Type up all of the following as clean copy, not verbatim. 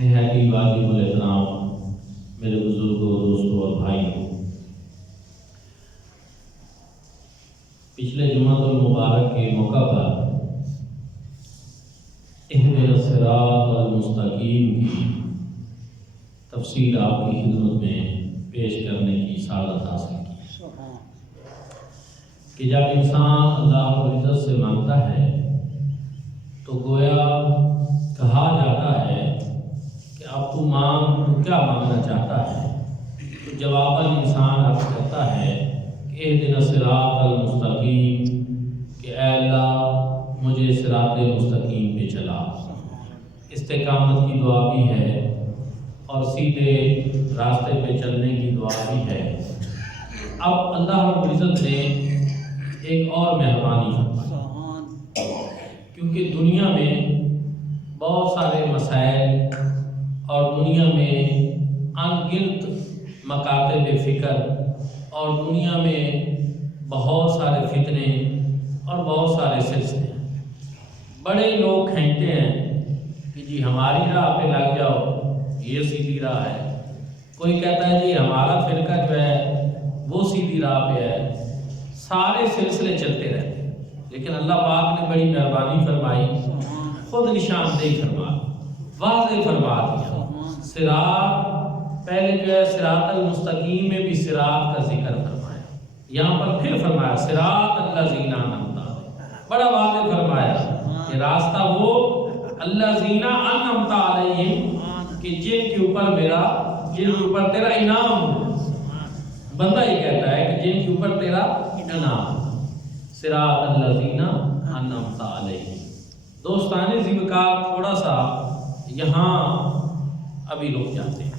نہایت واجب الاحترام میرے بزرگوں، دوستوں اور بھائیوں، پچھلے جمعہ المبارک کے موقع پر اهدنا الصراط المستقیم کی تفسیر آپ کی خدمت میں پیش کرنے کی سعادت حاصل کی کہ جب انسان اللہ رب العزت سے مانگتا ہے تو گویا کہا جاتا ہے کہ اب تو مانگ، تو کیا مانگنا چاہتا ہے؟ تو جواباً انسان اب کہتا ہے کہ اهدنا الصراط المستقیم، کہ اے اللہ مجھے صراط مستقیم پہ چلا۔ استقامت کی دعا بھی ہے اور سیدھے راستے پہ چلنے کی دعا بھی ہے۔ اب اللہ رب العزت نے ایک اور مہربانی فرمائی، کیونکہ دنیا میں بہت سارے مسائل اور دنیا میں ان گنت مکاتب فکر اور دنیا میں بہت سارے فتنے اور بہت سارے سلسلے ہیں۔ بڑے لوگ کھینچتے ہیں کہ جی ہماری راہ پہ لگ جاؤ، یہ سیدھی راہ ہے۔ کوئی کہتا ہے جی ہمارا فرقہ جو ہے وہ سیدھی راہ پہ ہے۔ سارے سلسلے چلتے رہتے ہیں، لیکن اللہ پاک نے بڑی مہربانی فرمائی، خود نشاندہی فرما، واضح فرما دیا۔ صراط پہلے جو ہے صراط المستقیم میں بھی صراط کا ذکر فرمایا، یہاں پر پھر فرمایا صراط الذین انعمت علیہم، بڑا واضح فرمایا کہ راستہ وہ الذین انعمت علیہم، کہ جن کے اوپر تیرا انعام ہو۔ بندہ یہ کہتا ہے کہ جن کے اوپر تیرا انعام، صراط الذین انعمت علیہم۔ دوستان ذوالفقار تھوڑا سا یہاں ابھی رک جاتے ہیں،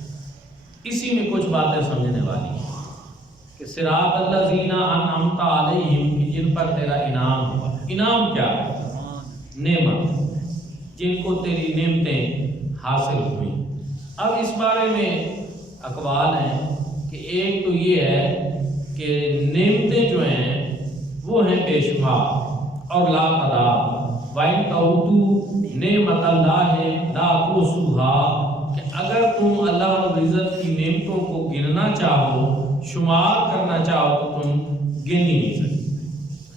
اسی میں کچھ باتیں سمجھنے والی ہیں کہ صراط الذین انعمت علیہم، کہ جن پر تیرا انعام ہوا۔ انعام کیا ہے؟ نعمت، جن کو تیری نعمتیں حاصل ہوئیں۔ اب اس بارے میں اقبال ہیں کہ ایک تو یہ ہے کہ نعمتیں جو ہیں وہ ہیں بے شمار اور لا تعداد۔ وَإِن تَعُدُّوا نِعْمَتَ اللَّهِ لَا تُحْصُوهَا، کہ اگر تم اللہ رب العزت کی نعمتوں کو گننا چاہو، شمار کرنا چاہو، تو تم گن ہی نہیں سکتے،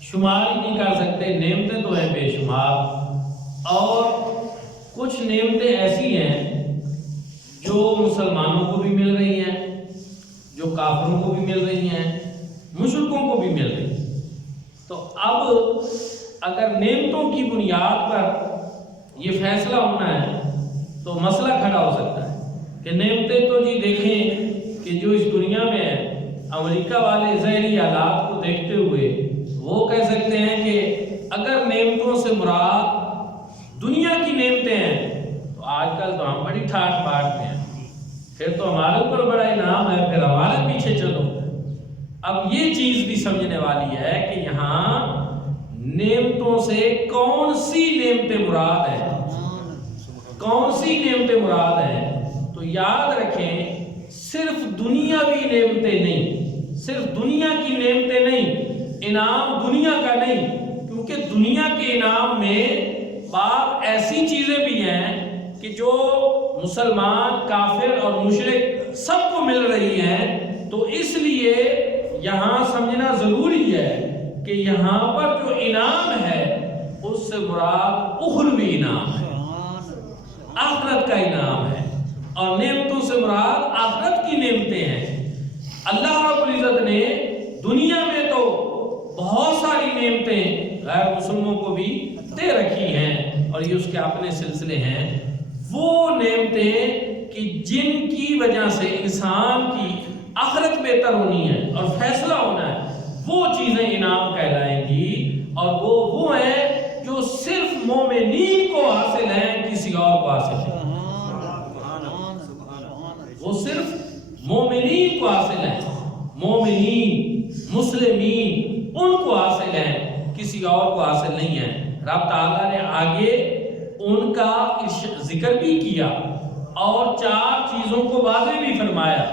شمار ہی نہیں کر سکتے۔ نعمتیں تو ہیں بے شمار، اور کچھ نعمتیں ایسی ہیں جو مسلمانوں کو بھی مل رہی ہیں، جو کافروں کو بھی مل رہی ہیں، مشرکوں کو بھی مل رہی ہیں۔ تو اب اگر نعمتوں کی بنیاد پر یہ فیصلہ ہونا ہے تو مسئلہ کھڑا ہو سکتا ہے کہ نعمتیں تو جی دیکھیں کہ جو اس دنیا میں ہے، امریکہ والے ظاہری حالات کو دیکھتے ہوئے وہ کہہ سکتے ہیں کہ اگر نعمتوں سے مراد دنیا کی نعمتیں ہیں تو آج کل تو ہم بڑی ٹھاٹ باٹ میں ہیں، پھر تو ہمارے اوپر بڑا انعام ہے، پھر ہمارے پیچھے چلو۔ اب یہ چیز بھی سمجھنے والی ہے کہ یہاں نعمتوں سے کون سی نعمتیں مراد ہیں، کون سی نعمتیں مراد ہیں۔ تو یاد رکھیں صرف دنیاوی نعمتیں نہیں، صرف دنیا کی نعمتیں نہیں، انعام دنیا کا نہیں، کیونکہ دنیا کے انعام میں بعض ایسی چیزیں بھی ہیں کہ جو مسلمان، کافر اور مشرک سب کو مل رہی ہیں۔ تو اس لیے یہاں سمجھنا ضروری ہے کہ یہاں پر جو انعام ہے اس سے مراد اخروی انعام ہے، آخرت کا انعام ہے، اور نعمتوں سے مراد آخرت کی نعمتیں ہیں۔ اللہ رب العزت نے دنیا میں تو بہت ساری نعمتیں غیر مسلموں کو بھی دے رکھی ہیں، اور یہ اس کے اپنے سلسلے ہیں۔ وہ نعمتیں کہ جن کی وجہ سے انسان کی آخرت بہتر ہونی ہے اور فیصلہ ہونا ہے، وہ چیزیں انعام کہلائیں گی، اور وہ ہیں جو صرف مومنین کو حاصل ہیں، کسی اور کو حاصل نہیں۔ وہ صرف مومنین کو حاصل ہیں، مومنین، مسلمین، ان کو حاصل ہیں، کسی اور کو حاصل نہیں ہے۔ رب تعالیٰ نے آگے ان کا ذکر بھی کیا اور 4 چیزوں کو واضح بھی فرمایا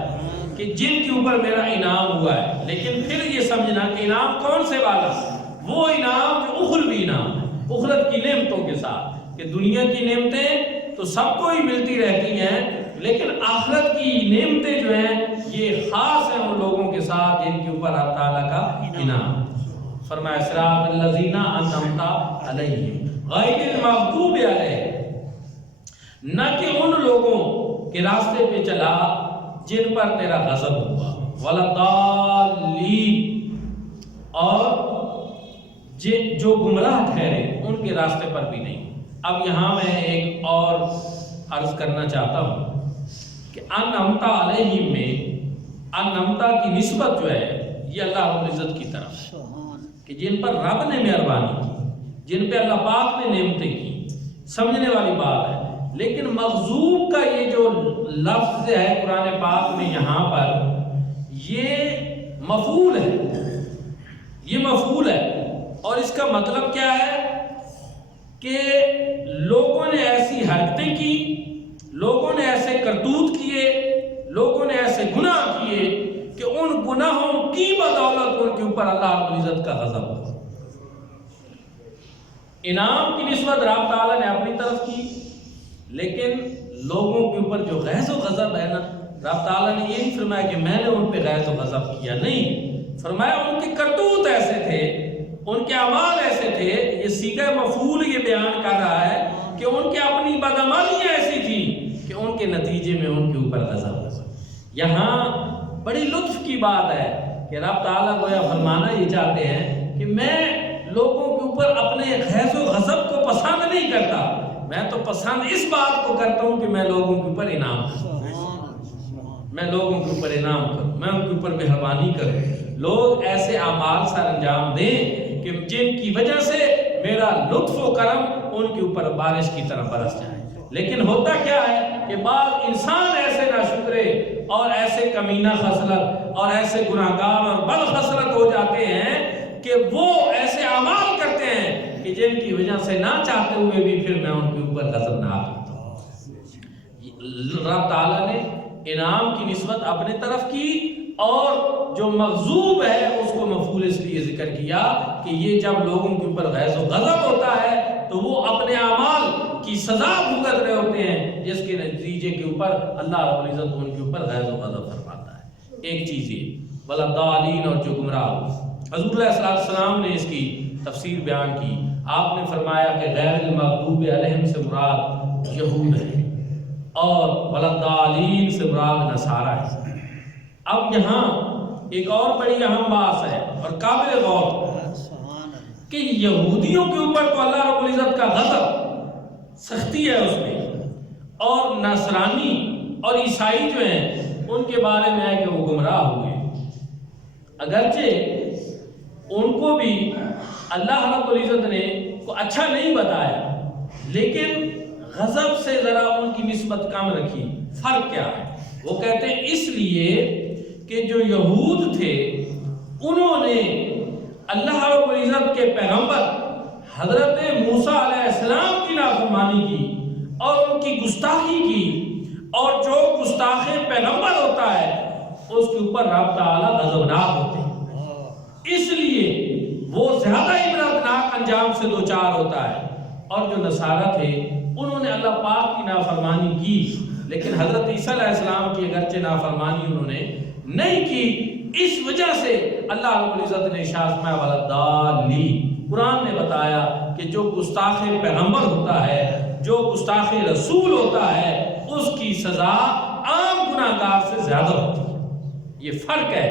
کہ جن کے اوپر میرا انعام ہوا ہے۔ لیکن پھر یہ سمجھنا کہ انعام کون سے والا؟ وہ انعام جو اخروی انعام ہے، اخرت کی نعمتوں کے ساتھ، کہ دنیا کی نعمتیں تو سب کو ہی ملتی رہتی ہیں، لیکن آخرت کی نعمتیں جو ہیں یہ خاص ہیں ان لوگوں کے ساتھ جن کے اوپر اللہ تعالیٰ کا انعام. فرمایا صراط الذین انعمت علیہم غیر المغضوب علیہم، نہ کہ ان لوگوں کے راستے پہ چلا جن پر تیرا غضب ہوا، ولا الضالین، اور جو گمراہ ٹھہرے ان کے راستے پر بھی نہیں. اب یہاں میں ایک اور عرض کرنا چاہتا ہوں کہ انعمت علیہم میں انعمت کی نسبت جو ہے یہ اللہ رب العزت کی طرف کہ جن پر رب نے مہربانی کی، جن پہ اللہ پاک نے نعمتیں کی، سمجھنے والی بات ہے. لیکن مغضوب کا یہ جو لفظ ہے قرآن پاک میں یہاں پر یہ مفعول ہے، یہ مفعول ہے. اور اس کا مطلب کیا ہے کہ لوگوں نے ایسی حرکتیں کی، لوگوں نے ایسے کرتوت کیے، لوگوں نے ایسے گناہ کیے کہ ان گناہوں کی بدولت ان کے اوپر اللہ رب العزت کا غضب ہوا. انعام کی نسبت رب تعالیٰ نے اپنی طرف کی، لیکن لوگوں کے اوپر جو غیظ و غضب ہے نا، رب تعالیٰ نے یہ نہیں فرمایا کہ میں نے ان پہ غیظ و غضب کیا، نہیں، فرمایا ان کے کرتوت ایسے تھے، ان کے اعمال ایسے تھے. یہ صیغہ مفعول یہ بیان کر رہا ہے کہ ان کے اپنی بدعمالیاں ایسی تھیں کہ ان کے نتیجے میں ان کے اوپر غضب ہوا. یہاں بڑی لطف کی بات ہے کہ رب تعالیٰ گویا فرمانا یہ چاہتے ہیں کہ میں لوگوں کے اوپر اپنے غیظ و غضب کو پسند نہیں کرتا، میں تو پسند اس بات کو کرتا ہوں کہ میں لوگوں کے اوپر انعام کروں، میں لوگوں کے اوپر انعام کروں، میں ان کے اوپر مہربانی کروں، لوگ ایسے اعمال سر انجام دیں کہ جن کی وجہ سے میرا لطف و کرم ان کے اوپر بارش کی طرح برس جائے. لیکن ہوتا کیا ہے کہ بعض انسان ایسے ناشکرے اور ایسے کمینہ خصلت اور ایسے گناہگار اور بد خصلت ہو جاتے ہیں کہ وہ ایسے اعمال کرتے ہیں کہ جن کی وجہ سے نہ چاہتے ہوئے بھی پھر میں ان کے اوپر غضب نہ کرتا ہوں. رب تعالیٰ نے انعام کی نسبت اپنے طرف کی، اور جو مغضوب ہے اس کو مفعول اس لیے ذکر کیا کہ یہ جب لوگوں کے اوپر غیظ و غضب ہوتا ہے تو وہ اپنے اعمال کی سزا بھگت رہے ہوتے ہیں، جس کے نتیجے کے اوپر اللہ رب العزت ان کے اوپر غیظ و غضب فرماتا ہے. ایک چیز یہ ولا الضالین، اور جو گمراہ. حضور علیہ السلام نے اس کی تفسیر بیان کی. آپ نے فرمایا کہ غیر المغضوب علیہم سے مراد یہود ہے اور ولا الضالین سے مراد نصارہ ہے. اب یہاں ایک اور بڑی اہم بات ہے اور قابل غور کہ یہودیوں کے اوپر تو اللہ رب العزت کا غضب سختی ہے اس میں، اور نصرانی اور عیسائی جو ہیں ان کے بارے میں ہے کہ وہ گمراہ ہوئے. اگرچہ ان کو بھی اللہ رب العزت نے کو اچھا نہیں بتایا، لیکن غضب سے ذرا ان کی نسبت کم رکھی. فرق کیا ہے؟ وہ کہتے ہیں اس لیے کہ جو یہود تھے انہوں نے اللہ رب العزت کے پیغمبر حضرت موسیٰ علیہ السلام کی نافرمانی کی اور ان کی گستاخی کی، اور جو گستاخ پیغمبر ہوتا ہے اس کے اوپر رب تعالیٰ غضبناک ہوتے ہیں، اس لیے وہ زیادہ عبرتناک انجام سے دوچار ہوتا ہے. اور جو نصارہ تھے انہوں نے اللہ پاک کی نافرمانی کی، لیکن حضرت عیسیٰ علیہ السلام کی اگرچہ نافرمانی انہوں نے نہیں کی، اس وجہ سے اللہ رب العزت نے ارشاد فرمایا ولا الضالین. قرآن نے بتایا کہ جو گستاخ پیغمبر ہوتا ہے، جو گستاخ رسول ہوتا ہے، اس کی سزا عام گناہگار سے زیادہ ہوتی ہے. یہ فرق ہے،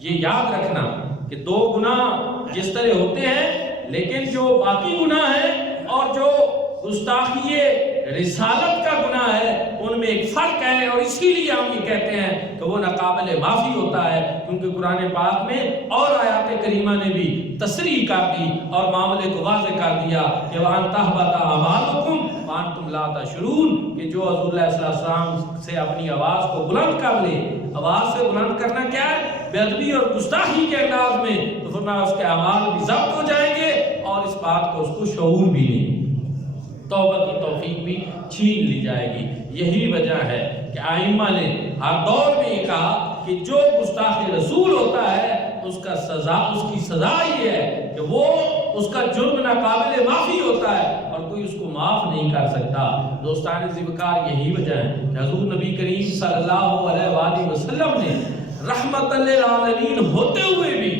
یہ یاد رکھنا کہ دو گناہ جس طرح ہوتے ہیں، لیکن جو باقی گناہ ہیں اور جو گستاخی رسالت کا گناہ ہے ان میں ایک فرق ہے. اور اسی لیے ہم یہ کہتے ہیں کہ وہ ناقابل معافی ہوتا ہے، کیونکہ قرآن پاک میں اور آیات کریمہ نے بھی تصریح کر دی اور معاملے کو واضح کر دیا کہ وَأَن تَحْبَطَ أَعْمَالُكُمْ وَأَنْتُمْ لَا تَشْعُرُونَ، کہ جو حضور علیہ السلام سے اپنی آواز کو بلند کر لے. آواز سے بلند کرنا کیا ہے؟ بے ادبی اور گستاخی کے انداز میں، تو فرمایا اس کے اعمال بھی ضبط ہو جائیں گے اور اس بات کو اس کو شعور بھی نہیں، توبہ کی توفیق بھی چھین لی جائے گی. یہی وجہ ہے کہ ائمہ نے ہر دور میں یہ کہا کہ جو گستاخ رسول ہوتا ہے اس کا سزا، اس کی سزا یہ ہے کہ وہ اس کا جرم ناقابل معافی ہوتا ہے اور کوئی اس کو معاف نہیں کر سکتا۔ دوستان ذوالفقار یہی وجہ ہے کہ حضور نبی کریم صلی اللہ علیہ وآلہ وسلم نے رحمت للعالمین ہوتے ہوئے بھی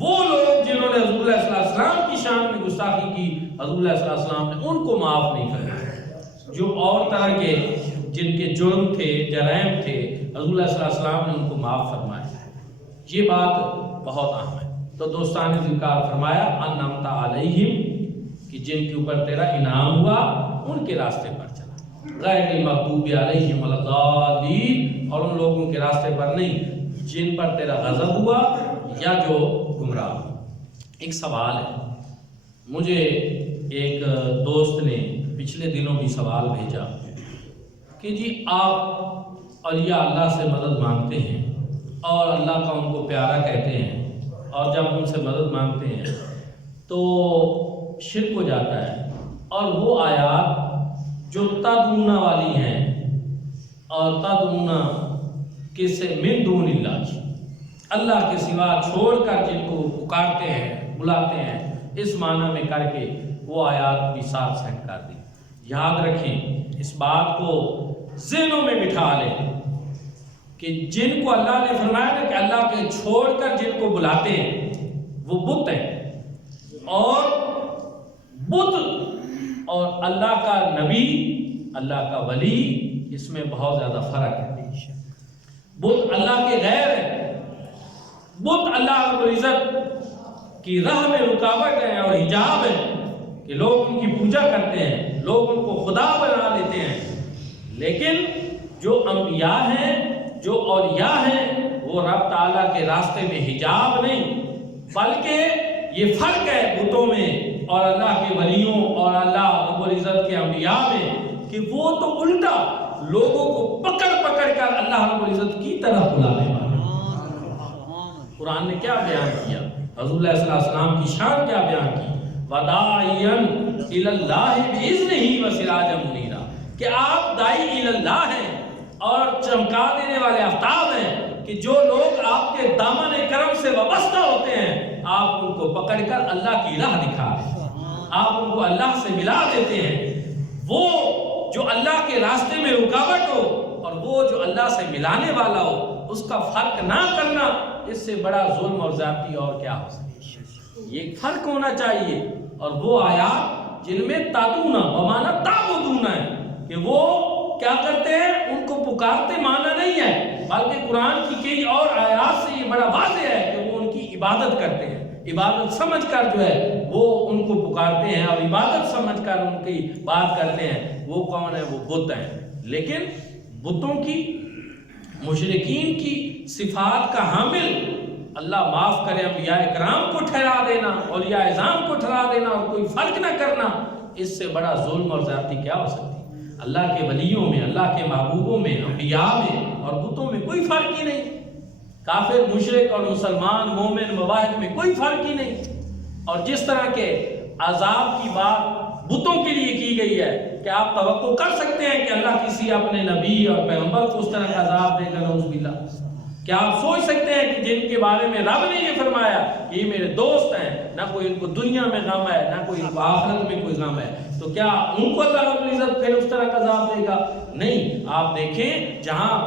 وہ لوگ جنہوں نے حضور علیہ السلام کی شان میں گستاخی کی، حضور علیہ السلام نے ان کو معاف نہیں کرا۔ جو اور طرح کے جن کے جرم تھے، جرائم تھے، حضور علیہ السلام نے ان کو معاف فرمایا۔ یہ بات بہت اہم ہے۔ تو دوستان ذوالفقار فرمایا انعمت علیہم، کہ جن کے اوپر تیرا انعام ہوا ان کے راستے پر چلا، غیر المغضوب علیہم ولا الضالین، اور ان لوگوں کے راستے پر نہیں جن پر تیرا غضب ہوا یا جو گمراہ ہو۔ ایک سوال ہے، مجھے ایک دوست نے پچھلے دنوں بھی سوال بھیجا کہ جی آپ اولیاء اللہ سے مدد مانگتے ہیں اور اللہ کا ان کو پیارا کہتے ہیں، اور جب ان سے مدد مانگتے ہیں تو شرک ہو جاتا ہے، اور وہ آیات جو تدعون والی ہیں اور تدعون کسے من دون اللہ کے سوا چھوڑ کر جن کو پکارتے ہیں بلاتے ہیں، اس معنی میں کر کے وہ آیات بھی ساتھ سینڈ کر دی۔ یاد رکھیں، اس بات کو ذہنوں میں بٹھا لیں کہ جن کو اللہ نے فرمایا نا کہ اللہ کے چھوڑ کر جن کو بلاتے ہیں وہ بت ہیں، اور بت اور اللہ کا نبی، اللہ کا ولی، اس میں بہت زیادہ فرق ہے۔ بت اللہ کے غیر ہے، بت اللہ رب العزت کی راہ میں رکاوٹ ہے اور حجاب ہے کہ لوگ ان کی پوجا کرتے ہیں، لوگ ان کو خدا بنا لیتے ہیں۔ لیکن جو انبیاء ہیں، جو اولیاء ہیں، وہ رب تعالیٰ کے راستے میں حجاب نہیں، بلکہ یہ فرق ہے بتوں میں اور اللہ کے ولیوں اور اللہ رب العزت کے انبیاء میں کہ وہ تو الٹا لوگوں کو پکڑ پکڑ کر اللہ رب العزت کی طرف بلانے والے۔ قرآن نے کیا بیان کیا، حضور علیہ السلام کی شان کیا بیان کی، وَدَاعِيًا إِلَى اللَّهِ بِإِذْنِهِ وَسِرَاجًا مُنِيرًا، کہ آپ داعی الی اللہ ہیں اور چمکا دینے والے آفتاب ہیں، کہ جو لوگ آپ کے دامن کرم سے وابستہ ہوتے ہیں آپ ان کو پکڑ کر اللہ کی راہ دکھا دیں، آپ ان کو اللہ سے ملا دیتے ہیں۔ وہ جو اللہ کے راستے میں رکاوٹ ہو اور وہ جو اللہ سے ملانے والا ہو، اس کا فرق نہ کرنا، اس سے بڑا ظلم اور زیادتی اور کیا ہو سکتی ہے۔ یہ فرق ہونا چاہیے۔ اور وہ آیات جن میں تادونا بمانا تعبدونا ہے کہ وہ کیا کرتے ہیں، ان کو پکارتے مانا نہیں ہے، بلکہ قرآن کی کئی اور آیات سے یہ بڑا واضح ہے کہ وہ ان کی عبادت کرتے ہیں، عبادت سمجھ کر جو ہے وہ ان کو پکارتے ہیں اور عبادت سمجھ کر ان کی بات کرتے ہیں۔ وہ کون ہے؟ وہ بت ہیں۔ لیکن بتوں کی، مشرکین کی صفات کا حامل اللہ معاف کرے انبیاء اکرام کو ٹھہرا دینا، اولیاء اعظام کو ٹھہرا دینا اور کوئی فرق نہ کرنا، اس سے بڑا ظلم اور زیادتی کیا ہو سکتی؟ اللہ کے ولیوں میں، اللہ کے محبوبوں میں، انبیاء میں اور بتوں میں کوئی فرق ہی نہیں۔ کافر، مشرک اور مسلمان، مومن، مواحد میں کوئی فرق ہی نہیں۔ اور جس طرح کے عذاب کی بات بتوں کے لیے کی گئی ہے کہ آپ توقع کر سکتے ہیں کہ اللہ کسی اپنے نبی اور پیغمبر کو اس طرح کا عذاب دے گا، نعوذ باللہ۔ کیا آپ سوچ سکتے ہیں کہ جن کے بارے میں رب نے یہ فرمایا کہ یہ میرے دوست ہیں، نہ کوئی ان کو دنیا میں غم ہے نہ کوئی ان کو آخرت میں کوئی غم ہے، تو کیا ان کو اللہ رب العزت پھر اس طرح کا عذاب دے گا؟ نہیں۔ آپ دیکھیں جہاں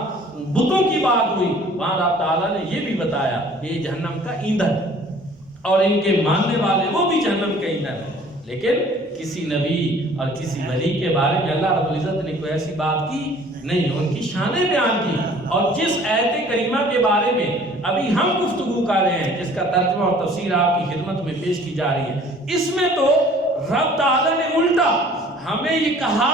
بتوں کی بات ہوئی وہاں رب تعالیٰ نے یہ بھی بتایا کہ یہ جہنم کا ایندھن ہے اور ان کے ماننے والے وہ بھی جہنم کا ایندھن ہے۔ لیکن کسی نبی اور کسی ولی کے بارے میں اللہ رب العزت نے کوئی ایسی بات کی نہیں، ان کی شانیں بیان کی۔ اور جس آیت کریمہ کے بارے میں ابھی ہم گفتگو کر رہے ہیں، جس کا ترجمہ اور تفسیر آپ کی خدمت میں پیش کی جا رہی ہے، اس میں تو رب تعالیٰ نے الٹا ہمیں یہ کہا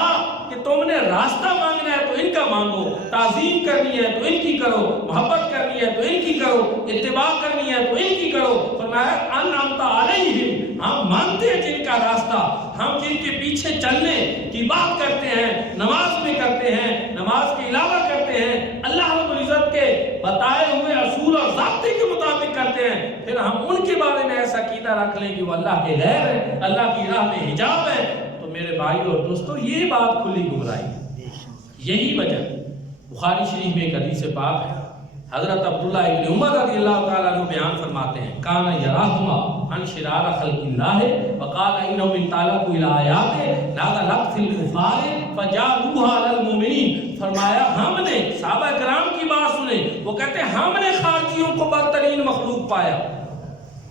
کہ تم نے راستہ مانگنا ہے تو ان کا مانگو، تعظیم کرنی ہے تو ان کی کرو، محبت کرنی ہے تو ان کی کرو، اتباع کرنی ہے تو ان کی کرو۔ فرمایا انعمت علیہم، ہم مانتے ہیں جن کا راستہ، ہم جن کے پیچھے چلنے کی بات کرتے ہیں، نماز میں کرتے ہیں، نماز کے علاوہ کرتے ہیں، اللہ رب العزت کے بتائے ہوئے اصول اور ضابطے کے مطابق کرتے ہیں، پھر ہم ان کے بارے میں ایسا عقیدہ رکھ لیں کہ وہ اللہ کے غیر ہے، اللہ کی راہ میں حجاب ہے، تو میرے بھائی اور دوستو یہ بات کھلی گمراہی ہے۔ یہی وجہ بخاری شریف میں ایک حدیث پاک ہے، حضرت عبداللہ ابن عمر رضی اللہ تعالیٰ عنہ بیان فرماتے ہیں کان یراہما عن شرار خلق اللہ وقال انہ من تعلق الى آیات لہذا لقت فی الکفار فجادوها علی المؤمنین. فرمایا ہم نے صحابہ کرام کی بات سنے، وہ کہتے ہیں ہم نے خارجیوں کو بدترین مخلوق پایا.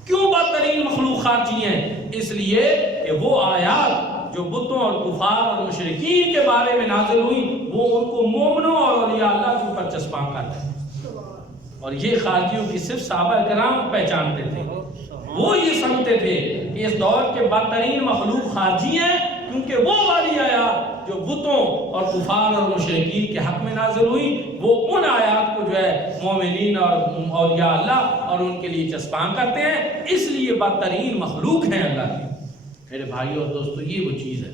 کیوں بدترین مخلوق خارجی ہیں؟ اس لیے کہ وہ آیات جو بتوں اور کفار اور مشرکین کے بارے میں نازل ہوئی وہ ان کو مومنوں اور اولیاء اللہ کے اوپر چسپاں کرتے ہیں. اور یہ خارجیوں کی صرف صحابہ کرام پہچانتے تھے. وہ یہ سمجھتے تھے کہ اس دور کے بدترین مخلوق خارجی ہیں، کیونکہ وہ والی آیات جو بتوں اور کفار اور مشرکین کے حق میں نازل ہوئی وہ ان آیات کو جو ہے مومنین اور اولیاء اللہ اور ان کے لیے چسپاں کرتے ہیں، اس لیے بدترین مخلوق ہیں اللہ کی. میرے بھائیو اور دوستو، یہ وہ چیز ہے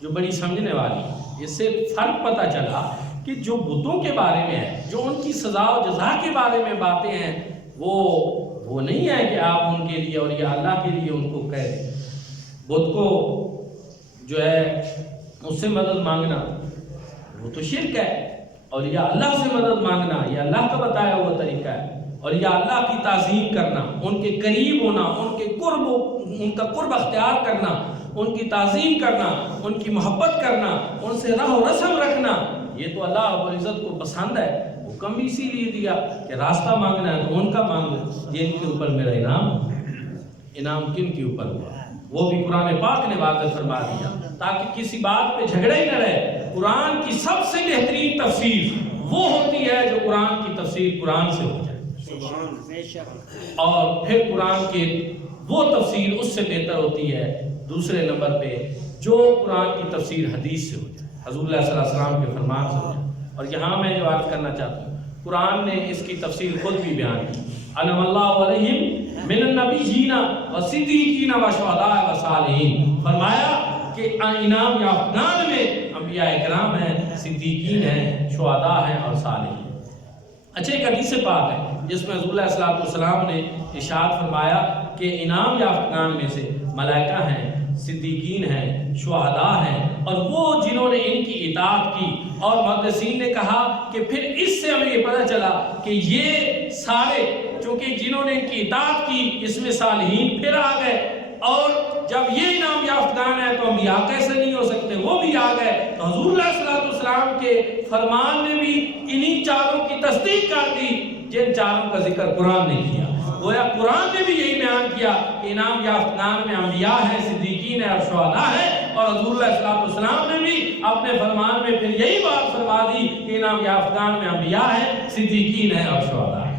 جو بڑی سمجھنے والی ہے. اس سے فرق پتہ چلا کہ جو بتوں کے بارے میں ہے، جو ان کی سزا و جزا کے بارے میں باتیں ہیں، وہ نہیں ہے کہ آپ ان کے لیے اور یا اللہ کے لیے ان کو کہہ دیں. بت کو جو ہے اس سے مدد مانگنا وہ تو شرک ہے، اور یا اللہ سے مدد مانگنا یہ اللہ کا بتایا ہوا طریقہ ہے. اور یا اللہ کی تعظیم کرنا، ان کے قریب ہونا، ان کا قرب اختیار کرنا، ان کی تعظیم کرنا، ان کی محبت کرنا، ان سے راہ و رسم رکھنا، یہ تو اللہ رب العزت کو پسند ہے. حکم بھی اسی لیے دیا کہ راستہ مانگنا ہے تو ان کا مانگو، یہ ان کے اوپر میرا انعام کن کے اوپر ہوا وہ بھی قرآن پاک نے واضح فرما دیا تاکہ کسی بات پہ جھگڑا ہی نہ رہے. قرآن کی سب سے بہترین تفسیر وہ ہوتی ہے جو قرآن کی تفسیر قرآن سے ہو جائے، اور پھر قرآن کی وہ تفسیر اس سے بہتر ہوتی ہے دوسرے نمبر پہ جو قرآن کی تفسیر حدیث سے ہو جائے، حضور اللہ صلی اللہ علیہ وسلم کے فرمان سے ہو جائے. اور یہاں میں جو عرض کرنا چاہتا ہوں، قرآن نے اس کی تفسیر خود بھی بیان کی. علم اللہ علیہم من النبیین والصدیقین والشہداء والصالحین. فرمایا کہ انعام یافتگان میں انبیاء اکرام ہیں، صدیقین ہیں، شہداء ہیں اور صالحین. اچھا، ایک حدیث پاک ہے جس میں حضور علیہ السلام نے ارشاد فرمایا کہ انعام یافتگان میں سے ملائکہ ہیں، صدیقین ہیں، شہداء ہیں، اور وہ جنہوں نے ان کی اطاعت کی. اور محدثین نے کہا کہ پھر اس سے ہمیں یہ پتہ چلا کہ یہ سارے چونکہ جنہوں نے ان کی اطاعت کی اس میں صالحین پھر آ گئے، اور جب یہ انعام یافتگان ہیں تو انبیاء کیسے نہیں ہو سکتے، وہ بھی آ گئے. تو حضور اللہ صلی اللہ علیہ وسلم کے فرمان نے بھی انہی چاروں کی تصدیق کر دی جن چاروں کا ذکر قرآن نے کیا. گویا قرآن نے بھی یہی بیان کیا کہ انعام یافتگان میں انبیاء ہیں، صدیقین ہیں اور شہداء ہیں، اور حضور اللہ صلی اللہ علیہ وسلم نے بھی اپنے فرمان میں پھر یہی بات فرما دی کہ انعام یافتگان میں انبیاء ہیں، صدیقین ہیں اور شہداء ہیں.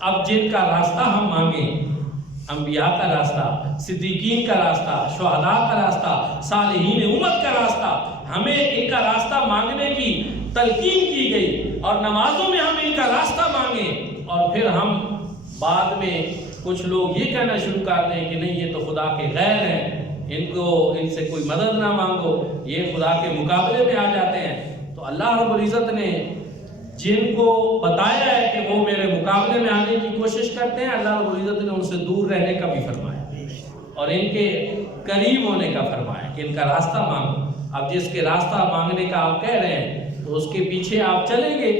اب جن کا راستہ ہم مانگیں، انبیاء کا راستہ، صدیقین کا راستہ، شہداء کا راستہ، صالحین امت کا راستہ، ہمیں ان کا راستہ مانگنے کی تلقین کی گئی، اور نمازوں میں ہم ان کا راستہ مانگیں، اور پھر ہم بعد میں کچھ لوگ یہ کہنا شروع کر دیں کہ نہیں یہ تو خدا کے غیر ہیں، ان سے کوئی مدد نہ مانگو، یہ خدا کے مقابلے میں آ جاتے ہیں. تو اللہ رب العزت نے جن کو بتایا ہے کہ وہ میرے مقابلے میں آنے کی کوشش کرتے ہیں، اللہ رب العزت نے ان سے دور رہنے کا بھی فرمایا اور ان کے قریب ہونے کا فرمایا کہ ان کا راستہ مانگو. اب جس کے راستہ مانگنے کا آپ کہہ رہے ہیں تو اس کے پیچھے آپ چلیں گے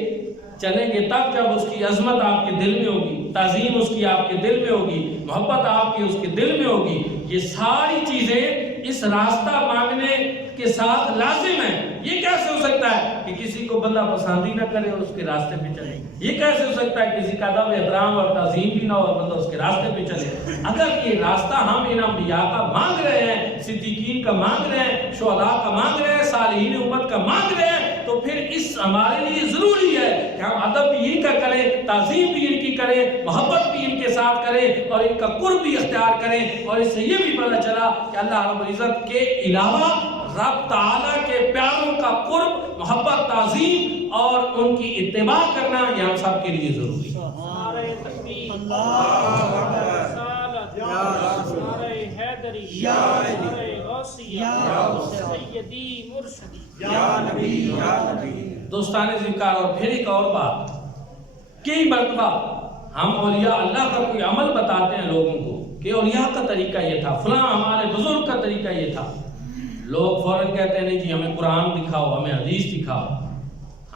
تب جب اس کی عظمت آپ کے دل میں ہوگی، تعظیم اس کی آپ کے دل میں ہوگی، محبت آپ کی اس کے دل میں ہوگی. یہ ساری چیزیں اس راستہ مانگنے کے ساتھ لازم ہیں. یہ کیسے ہو سکتا ہے کہ کسی کو بندہ پسند ہی نہ کرے اور اس کے راستے پہ چلے؟ یہ کیسے ہو سکتا ہے کسی کا ادب احترام اور تعظیم بھی نہ ہو اور بندہ اس کے راستے پہ چلے؟ اگر یہ راستہ ہم ان انبیاء کا مانگ رہے ہیں، صدیقین کا مانگ رہے ہیں، شہداء کا مانگ رہے ہیں، صالحین امت کا مانگ رہے ہیں، تو پھر اس ہمارے لیے ضروری ہے کہ ہم ادب بھی ان کا کریں، تعظیم بھی ان کی کریں، محبت بھی ان کے ساتھ کریں، اور ان کا قرب بھی اختیار کریں. اور اس سے یہ بھی پتہ چلا کہ اللہ رب العزت کے علاوہ رب تعالیٰ کے پیاروں کا قرب، محبت، تعظیم اور ان کی اتباع کرنا یہ ہم سب کے لیے ضروری ہے. دوستان ذکر، اور پھر ایک اور بات، کئی مرتبہ ہم اولیاء اللہ کا کوئی عمل بتاتے ہیں لوگوں کو کہ اولیاء کا طریقہ یہ تھا، فلاں ہمارے بزرگ کا طریقہ یہ تھا. لوگ فوراً کہتے ہیں نہیں جی ہمیں قرآن دکھاؤ، ہمیں حدیث دکھاؤ.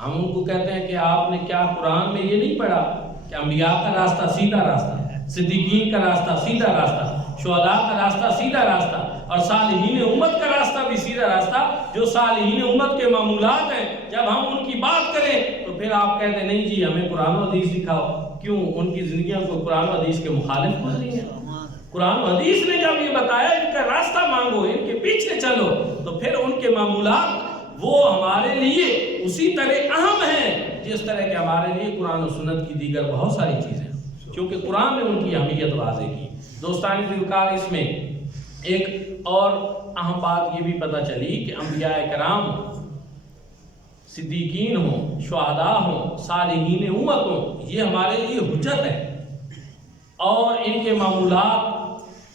ہم ان کو کہتے ہیں کہ آپ نے کیا قرآن میں یہ نہیں پڑھا کہ انبیاء کا راستہ سیدھا راستہ، صدیقین کا راستہ سیدھا راستہ، شہداء کا راستہ سیدھا راستہ، اور صالحین امت کا راستہ بھی سیدھا راستہ، جو صالحین امت کے معمولات ہیں جب ہم ان کی بات کریں تو پھر آپ کہتے ہیں نہیں جی ہمیں قرآن و حدیث دکھاؤ. کیوں؟ ان کی زندگیوں کو قرآن و حدیث کے مخالف بول رہی ہیں. قرآن و حدیث نے جب یہ بتایا ان کا راستہ مانگو، ان کے پیچھے چلو، تو پھر ان کے معمولات وہ ہمارے لیے اسی طرح اہم ہیں جس طرح کہ ہمارے لیے قرآن و سنت کی دیگر بہت ساری چیزیں، کیونکہ قرآن نے ان کی اہمیت واضح کی. دوستان ذوالفقار، اس میں ایک اور اہم بات یہ بھی پتہ چلی کہ انبیاء کرام صدیقین ہوں، شہداء ہوں، صالحین امت ہوں، یہ ہمارے لیے حجت ہے، اور ان کے معمولات،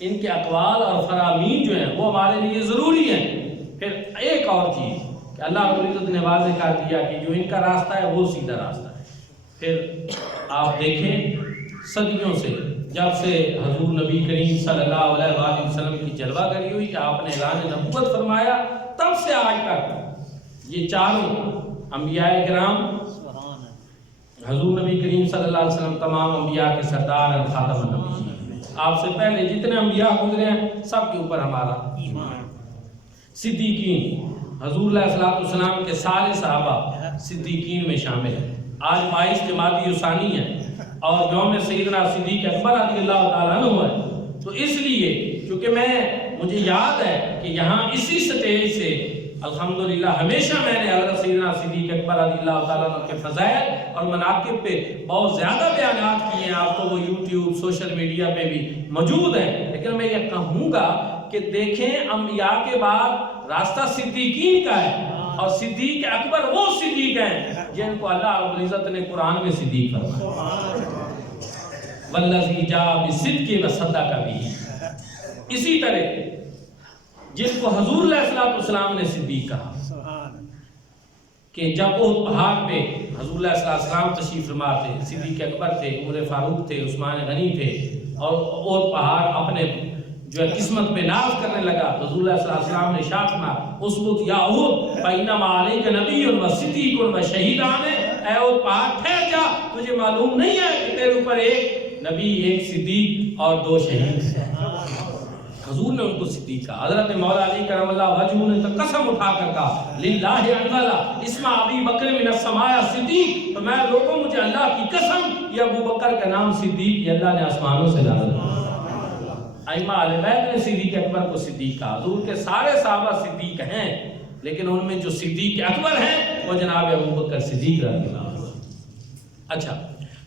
ان کے اقوال اور فرامین جو ہیں وہ ہمارے لیے ضروری ہیں. پھر ایک اور چیز کہ اللہ رب العزت نے واضح کر دیا کہ جو ان کا راستہ ہے وہ سیدھا راستہ ہے. پھر آپ دیکھیں صدیوں سے، جب سے حضور نبی کریم صلی اللہ علیہ وآلہ وسلم کی جلوہ گری ہوئی، آپ نے اعلان نبوت فرمایا، تب سے آج تک یہ چاروں انبیاء کرام، حضور نبی کریم صلی اللہ علیہ وسلم تمام انبیاء کے سردار اور خاتم النبی، آپ سے پہلے جتنے انبیاء گزرے ہیں سب کے اوپر ہمارا ایمان. صدیقین، حضور علیہ السلام کے سارے صحابہ صدیقین میں شامل ہیں. آج 22 جمادی ثانی ہے اور یوم سیدنا صدیق اکبر رضی اللہ تعالیٰ عنہ ہے، تو اس لیے کیونکہ مجھے یاد ہے کہ یہاں اسی سٹیج سے الحمدللہ ہمیشہ میں نے حضرت سیدنا صدیق اکبر رضی اللہ تعالیٰ عنہ کے فضائل اور مناقب پہ بہت زیادہ بیانات کیے ہیں. آپ کو وہ یوٹیوب سوشل میڈیا پہ بھی موجود ہیں، لیکن میں یہ کہوں گا کہ دیکھیں انبیاء کے بعد راستہ صدیقین کا ہے، اور صدیق اکبر وہ صدیق ہیں جن کو اللہ رب العزت نے قرآن میں صدیق فرمایا، والذی جاء بالصدق وصدق بہ. اسی طرح جن کو حضور علیہ السلام نے صدیق کہا کہ جب وہ پہاڑ پہ حضور علیہ السلام تشریف فرما تھے، صدیق اکبر تھے، عمر فاروق تھے، عثمان غنی تھے، اور پہاڑ اپنے جو ہے قسمت پہ ناز کرنے لگا، تو حضور علیہ السلام نے ارشاد فرمایا اسبت یا احد فإنما علیک نبی و صدیق و شہیدان. اے احد پہاڑ ٹھہر جا، تجھے معلوم نہیں ہے کہ تیرے اوپر ایک نبی، ایک صدیق اور 2 شہید ہیں. حضور نے ان کو صدیق کہا. حضرت مولا علی کرم اللہ وجہہ نے تو قسم اٹھا کر کہا للہ انزل اسم ابی بکر من السماء صدیق، تو میں لوگوں مجھے اللہ کی قسم یہ ابو بکر کا نام صدیق یہ اللہ نے آسمانوں سے نازل کیا. ائمہ اہل بیت نے صدیق اکبر کو صدیق کہا. حضور کے سارے صحابہ صدیق ہیں، لیکن ان میں جو صدیق اکبر ہیں وہ جناب ابو بکر صدیق رضی اللہ عنہ. اچھا،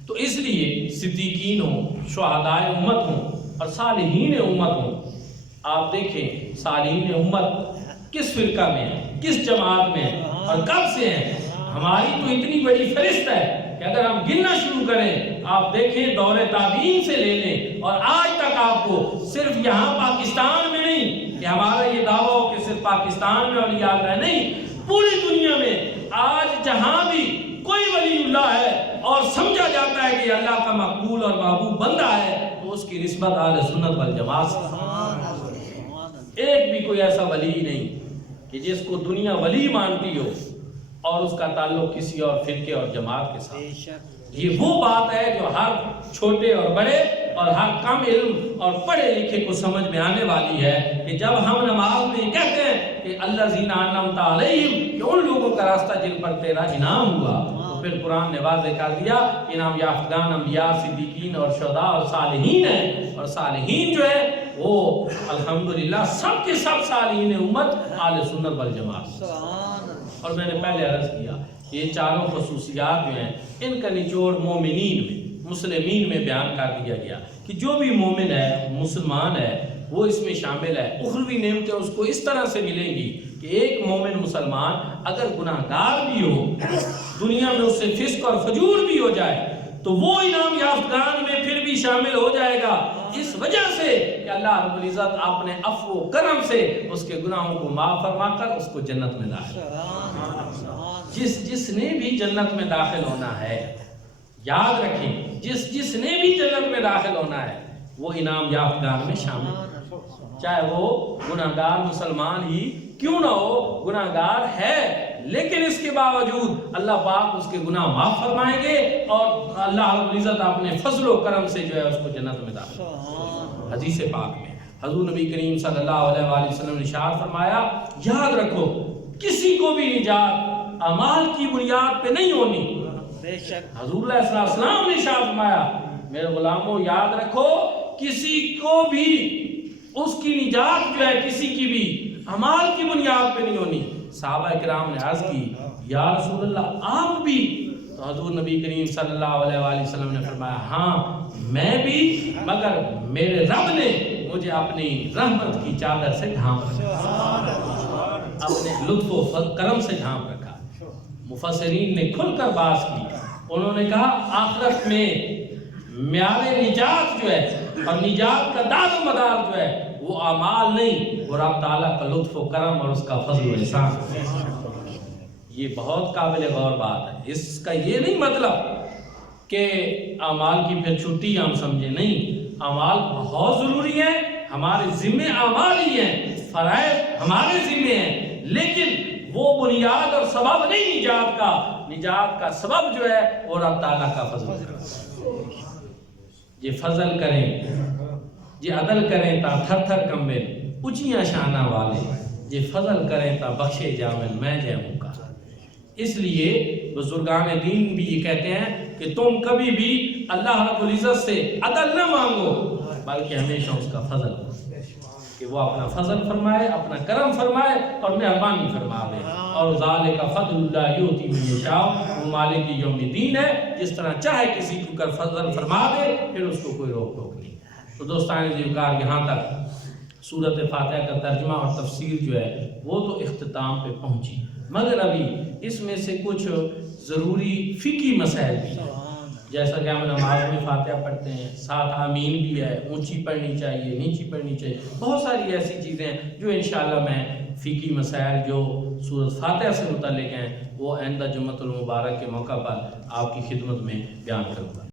تو اس لیے صدیقین ہوں، شہداء امت ہوں اور صالحین امت ہوں. آپ دیکھیں صالحین امت کس فرقہ میں ہیں، کس جماعت میں ہیں اور کب سے ہیں. ہماری تو اتنی بڑی فہرست ہے کہ اگر ہم گننا شروع کریں، آپ دیکھیں دور تابعین سے لے لیں اور آج تک آپ کو صرف یہاں پاکستان میں نہیں کہ ہمارا یہ دعویٰ ہو کہ صرف پاکستان میں اولیاء اللہ نہیں، پوری دنیا میں آج جہاں بھی کوئی ولی اللہ ہے اور سمجھا جاتا ہے کہ یہ اللہ کا مقبول اور محبوب بندہ ہے، تو اس کی نسبت اہل سنت والجماعت سے. ایک بھی کوئی ایسا ولی نہیں کہ جس کو دنیا ولی مانتی ہو اور اس کا تعلق کسی اور فرقے اور جماعت کے ساتھ. یہ وہ بات ہے جو ہر چھوٹے اور بڑے اور ہر کم علم اور پڑھے لکھے کو سمجھ میں آنے والی ہے کہ جب ہم نماز میں کہتے ہیں کہ الذین انعمت علیہم، کہ ان لوگوں کا راستہ جن پر تیرا انعام ہوا، تو پھر قرآن نے واضح کر دیا انعام یافتگان انبیاء، صدیقین اور شہداء اور صالحین ہیں. اور صالحین جو ہے وہ الحمدللہ سب کے سب صالحین امت اہل سنت والجماعت. اور میں نے پہلے عرض کیا یہ چاروں خصوصیات جو ہیں ان کا نچوڑ مومنین میں، مسلمین میں بیان کر دیا گیا کہ جو بھی مومن ہے، مسلمان ہے، وہ اس میں شامل ہے. اخروی نعمتیں اس کو اس طرح سے ملیں گی کہ ایک مومن مسلمان اگر گناہگار بھی ہو، دنیا میں اس سے فسق اور فجور بھی ہو جائے، تو وہ انعام یافتگان میں پھر بھی شامل ہو جائے گا، اس وجہ سے کہ اللہ رب العزت اپنے عفو و کرم سے اس کے گناہوں کو معاف فرما کر اس کو جنت میں داخل. جس نے بھی جنت میں داخل ہونا ہے، یاد رکھیں جس نے بھی جنت میں داخل ہونا ہے وہ انعام یافتگان میں شامل ہے، چاہے وہ گناہگار مسلمان ہی کیوں نہ ہو. گناہگار ہے لیکن اس کے باوجود اللہ پاک اس کے گناہ معاف فرمائیں گے اور اللہ رب العزت اپنے فضل و کرم سے جو ہے اس کو جنت میں داخل کریں۔ حدیث پاک میں حضور نبی کریم صلی اللہ علیہ وآلہ وسلم نے ارشاد فرمایا، یاد رکھو کسی کو بھی نجات اعمال کی بنیاد پہ نہیں ہونی۔ حضور علیہ السلام نے ارشاد فرمایا، میرے غلاموں یاد رکھو کسی کو بھی اس کی نجات جو ہے کسی کی بھی اعمال کی بنیاد پہ نہیں ہونی۔ صحابہ کرام نے عرض کی، یا رسول اللہ آپ بھی؟ تو حضور نبی کریم صلی اللہ علیہ وآلہ وسلم نے فرمایا، ہاں میں بھی، مگر میرے رب نے مجھے اپنی رحمت کی چادر سے ڈھانپ رکھا، اپنے لطف و کرم سے ڈھانپ رکھا۔ مفسرین نے کھل کر بات کی، انہوں نے کہا آخرت میں معیار نجات جو ہے اور نجات کا دار و مدار جو ہے وہ اعمال نہیں، وہ رب تعالیٰ کا لطف و کرم اور اس کا فضل و احسان۔ یہ بہت قابل غور بات ہے۔ اس کا یہ نہیں مطلب کہ اعمال کی پھر چھٹی ہم سمجھیں، نہیں، اعمال بہت ضروری ہیں، ہمارے ذمے اعمال ہی ہیں، فرائض ہمارے ذمے ہیں، لیکن وہ بنیاد اور سبب نہیں نجات کا سبب جو ہے وہ رب تعالیٰ کا فضل ہے۔ یہ فضل کریں، یہ عدل کریں تا تھر تھر کمبے اونچیاں شانہ والے، یہ فضل کریں تا بخشے جامن میں جے کا۔ اس لیے بزرگان دین بھی یہ کہتے ہیں کہ تم کبھی بھی اللہ رب العزت سے عدل نہ مانگو، بلکہ ہمیشہ اس کا فضل ہو کہ وہ اپنا فضل فرمائے، اپنا کرم فرمائے اور مہربانی فرمائے۔ اور ذالک فضل اللہ یؤتی من یشاء، وہ مالک یوم الدین ہے، جس طرح چاہے کسی کو کر فضل فرما دے، پھر اس کو کوئی روک ٹوک نہیں۔ تو دوستان عزیزکار، یہاں تک سورۃ فاتحہ کا ترجمہ اور تفسیر جو ہے وہ تو اختتام پہ پہنچی، مگر ابھی اس میں سے کچھ ضروری فقہی مسائل بھی ہیں، جیسا کہ ہم نماز میں فاتحہ پڑھتے ہیں، ساتھ آمین بھی ہے، اونچی پڑھنی چاہیے، نیچی پڑھنی چاہیے، بہت ساری ایسی چیزیں ہیں جو انشاءاللہ میں فقہی مسائل جو سورۃ فاتحہ سے متعلق ہیں وہ آئندہ جمعۃ المبارک کے موقع پر آپ کی خدمت میں بیان کروں گا۔